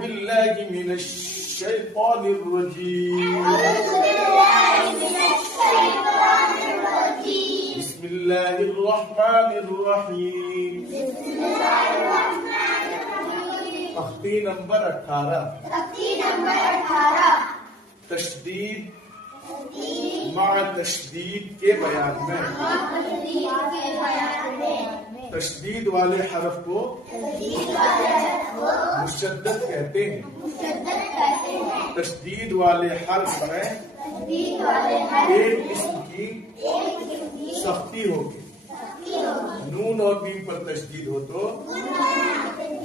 باللہ من الشیطان الرجیم بسم اللہ الرحمن الرحیم تختی نمبر 18 تشدید مع تشدید کے بیان میں تشدید والے حرف کو مشدد کہتے ہیں. تشدید والے حرف میں ایک اسم کی سختی ہوگی. نون اور میم پر تشدید ہو تو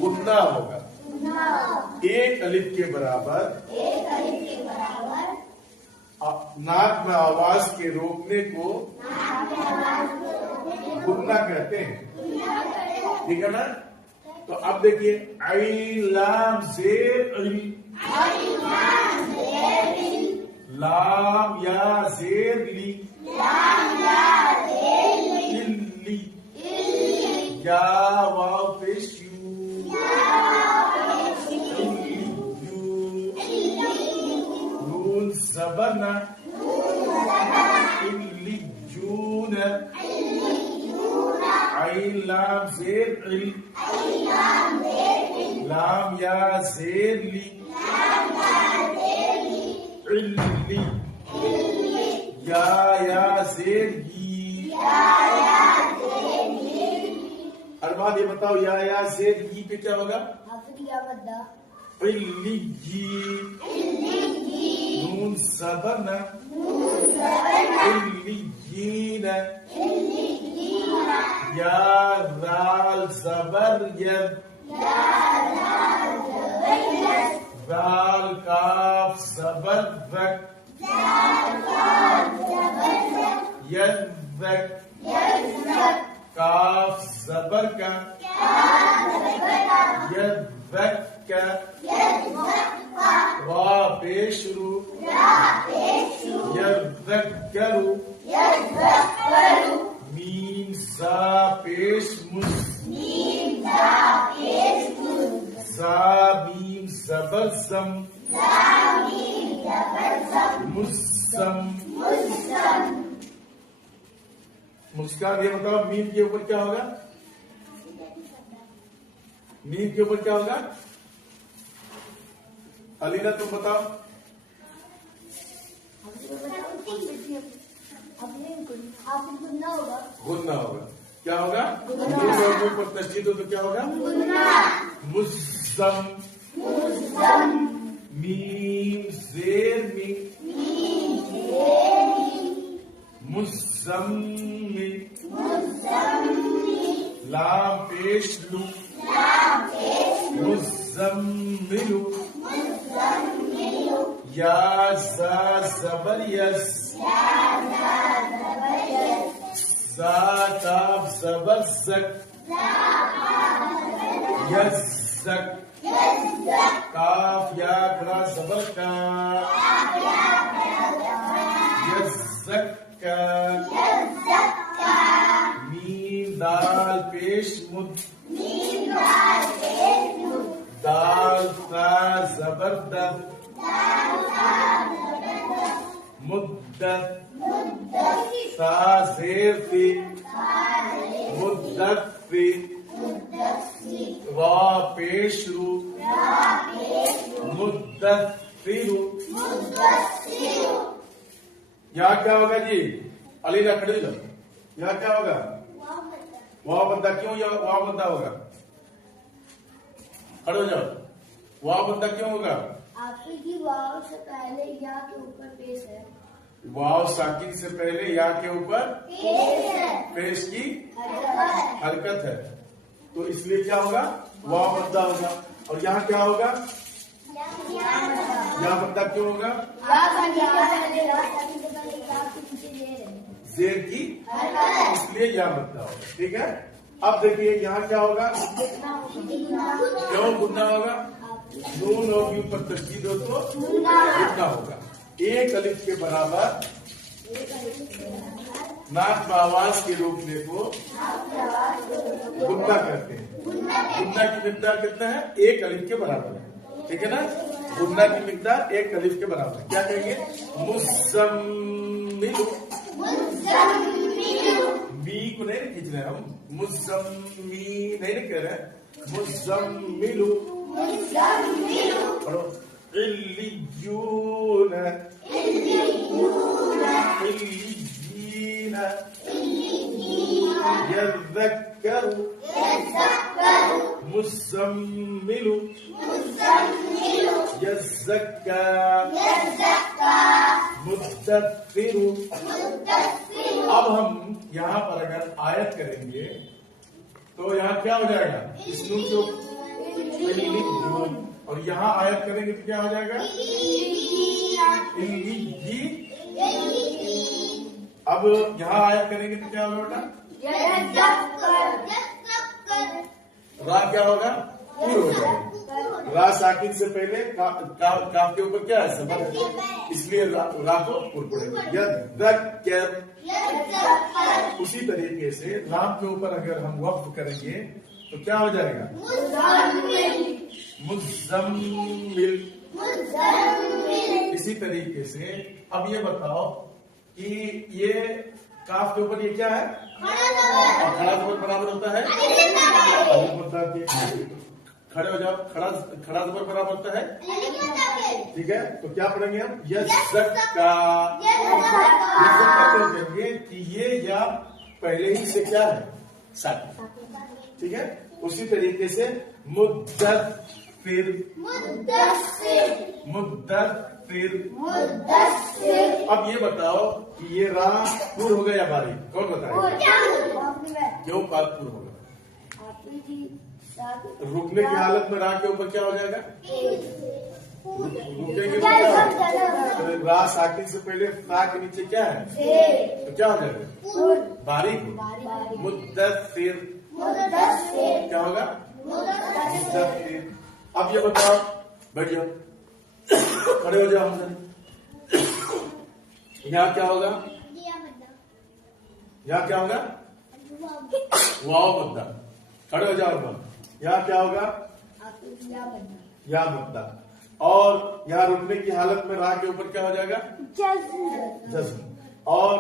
غنہ ہوگا. ایک الف کے برابر ناک میں آواز کے روکنے کو غنہ کہتے ہیں. ٹھیک ہے نا؟ تو اب دیکھیے عین لام زیر علی، لام یا زیر لی، لی یا واو پیش یو، نون زبر نہ، علیجون، عین لام زیر علی، لام یا زیر لی، علی یا زیر ی. ارباب یہ بتاؤ یا زیر ی پہ کیا ہوگا؟ علی نون زبر نہ، علیین، یا رال زبر ید، رال کاف زبر رک، ید رک، کاف زبر کا، ید رک کا، وا پیش رو، ید رک کرو، میم زا پیش مز، زا میم زبر زم، مزم. مسکان یہ بتاؤ میم کے اوپر کیا ہوگا؟ میم کے اوپر کیا ہوگا؟ علینا تم بتاؤ. غنہ ہوگا. کیا ہوگا؟ پر تشدید ہو تو کیا ہوگا؟ مزم، میم زیر میم، مزمل، لام پیش لو، مزمل، یا زا زبر یس، زا کاف زبر زک، یزک، کاف یا کرا زبر کا، یزک کا، میم دال پیش مد، دال تا زبر دد، مدت، تا زیر فی، مدت فی، وا پیش رو، مدت فیرو. یہاں کیا ہوگا جی؟ علی نہ کھڑی جاؤ. یہاں کیا ہوگا؟ واو بندہ. کیوں یا واو بندہ ہوگا؟ کھڑے ہو جاؤ. واو بندہ کیوں ہوگا؟ آخر کی واو سے پہلے یا کے اوپر پیش ہے. واو ساکن سے پہلے یا کے اوپر پیش کی حرکت ہے، تو اس لیے کیا ہوگا؟ واو بندہ ہوگا. اور یہاں کیا ہوگا؟ یا بندہ کیوں ہوگا؟ زیر کی، اس لیے یا بندہ ہوگا. ٹھیک ہے. اب دیکھیے یہاں کیا ہوگا؟ کیوں غنہ ہوگا؟ نون اور میم پر تشدید ہو تو غنہ ہوگا. ایک الف کے برابر ناک میں آواز کے روکنے کو غنہ کرتے ہیں. غنہ کی مقدار کتنا ہے؟ ایک الف کے برابر ہے. ठीक है ना। गुन्ना की मिकदार एक अलिफ के बराबर है। क्या कहेंगे? मुज़्ज़म्मिलु। मी को नहीं खींच रहे हम, मुज़्ज़म्मी नहीं कह रहे हैं, मुज़्ज़म्मिलु। पढ़ो। इल्लियून, इल्लियीन, यज़्ज़क्करु, मुज़्ज़म्मिलु, यज़्ज़क्का, मुद्दस्सिरु। अब हम यहाँ पर अगर आयत करेंगे तो यहाँ क्या हो जाएगा? इस नून को और यहाँ आयत करेंगे तो क्या हो जाएगा? इल्लियी। अब यहाँ आयत करेंगे तो क्या होगा बेटा? रा क्या होगा? पूर हो जाएगा। रा साकिन से पहले काफ के ऊपर क्या है? ज़बर है, इसलिए रा को पूर पड़ेगा। यज़्ज़क्कर। उसी तरीके से लाम के ऊपर अगर हम वक्फ करेंगे तो क्या हो जाएगा? मुज़्ज़म्मिल। इसी तरीके से अब ये बताओ कि ये काफ के ऊपर ये क्या है? खड़ा ज़बर बराबर होता है, खड़े हो जाओ, खड़ा ज़बर बराबर होता है, ठीक है। तो क्या पढ़ेंगे हम? यज़्ज़क्का। यज़्ज़क्का कहेंगे कि ये या पहले ही से क्या है? साकिन, ठीक है। उसी तरीके से मुद्दस्सिर। अब ये बताओ कि ये रा पूर हो गया या बारीक? कौन बताएगा? क्यों पूर होगा? रुकने की हालत में रा के ऊपर क्या हो जाएगा? रुकेंगे तो क्या होगा? रा साकिन से पहले रा के नीचे क्या है? तो क्या हो जाएगा? बारीक। मुद्दस्सिर क्या होगा? मुद्दस्सिर। अब ये बताओ, बैठ जाओ, खड़े हो जाओ हमसे। यहाँ क्या होगा? यहाँ क्या होगा? वाव मुद्दा। खड़े हो जाओ। यहाँ क्या होगा? या मुद्दा। और यहाँ रुकने की हालत में रा के ऊपर क्या हो जाएगा? जज़्म। और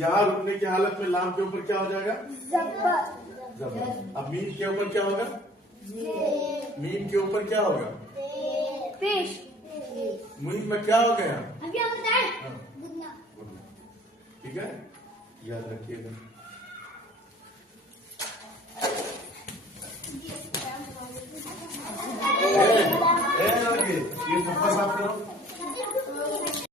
यहाँ रुकने की हालत में लाम के ऊपर क्या हो जाएगा? ज़बर। अब मीम के ऊपर क्या होगा? मीम के ऊपर क्या होगा? पेश। मीम में क्या हो गया? ठीक है, याद रखिएगा। ये तो साफ करो।